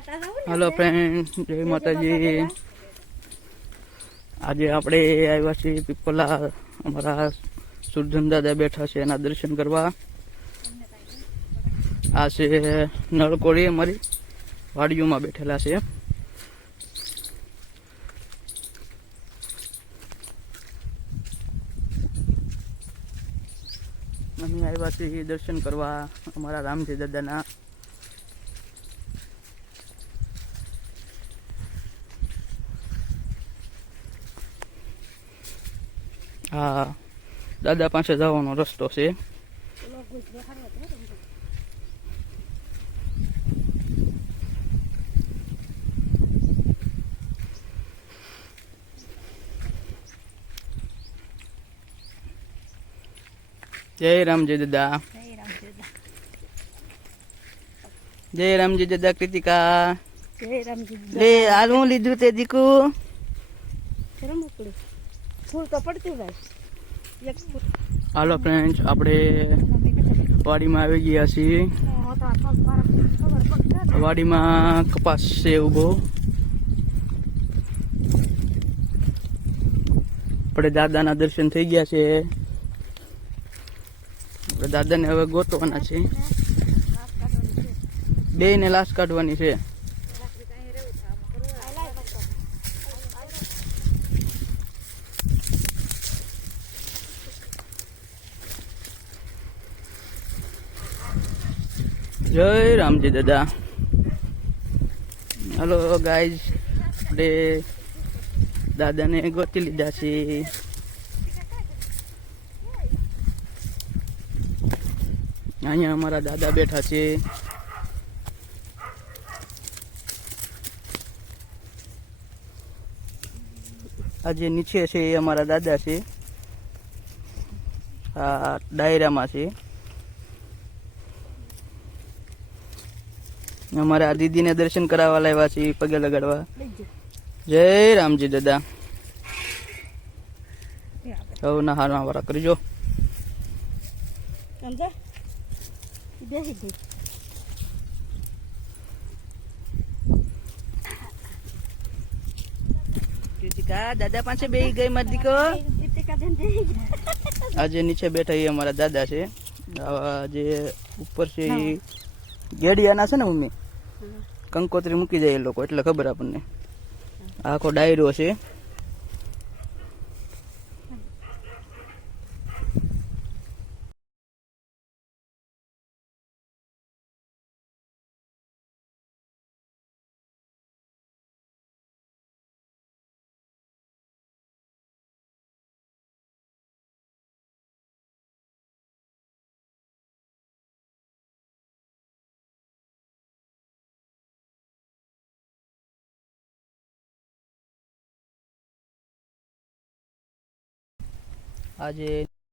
Hello friend, जय माताजी। आज आप आव्या छीए पीपला। अमरा सुरजन दादा बैठा है एना दर्शन करवा। आ से नळकोड़ी अमरी वाड़ियों में बैठेला है। अमी आव्या छीए दर्शन करवा अमरा रामजी दादा ना। हाँ, दादा पासे जवानो रस्तो छे। जय रामजी दादा। जय रामजी दादा। कृतिका जय रामजी ले आलू लीधु ते दीकू। फूल तो पड़ती भाई। हेलो फ्रेंड्स, आपणे वाड़ी में आई गया छीए। वाड़ी में कपास से उभो। अपने दादा ना दर्शन थई गया छे। दादा ने हवे गोतवाना छे। बे ने लाश काढवानी छे। जय रामजी दादा। हेलो गाइज, अपने दादा ने गोती लीधा छे। अहींया अमारा दादा बैठा छे। आज नीचे से अमारा दादा छे। आ डायरा में छे। हमारा दीदी ने दर्शन करावा लाव्या छे, पगे लगाडवा। जय रामजी दादा। हव ना हार वारा करजो। कृतिका दादा पाछे बेही गई मत दीको। आज नीचे बैठा ये हमारा दादा छे। जे ऊपर से गेडिया छे ने मम्मी कंकोत्री मूकी जाए लोग એટલે ખબર આપણને। આખો ડાયરો છે। આજે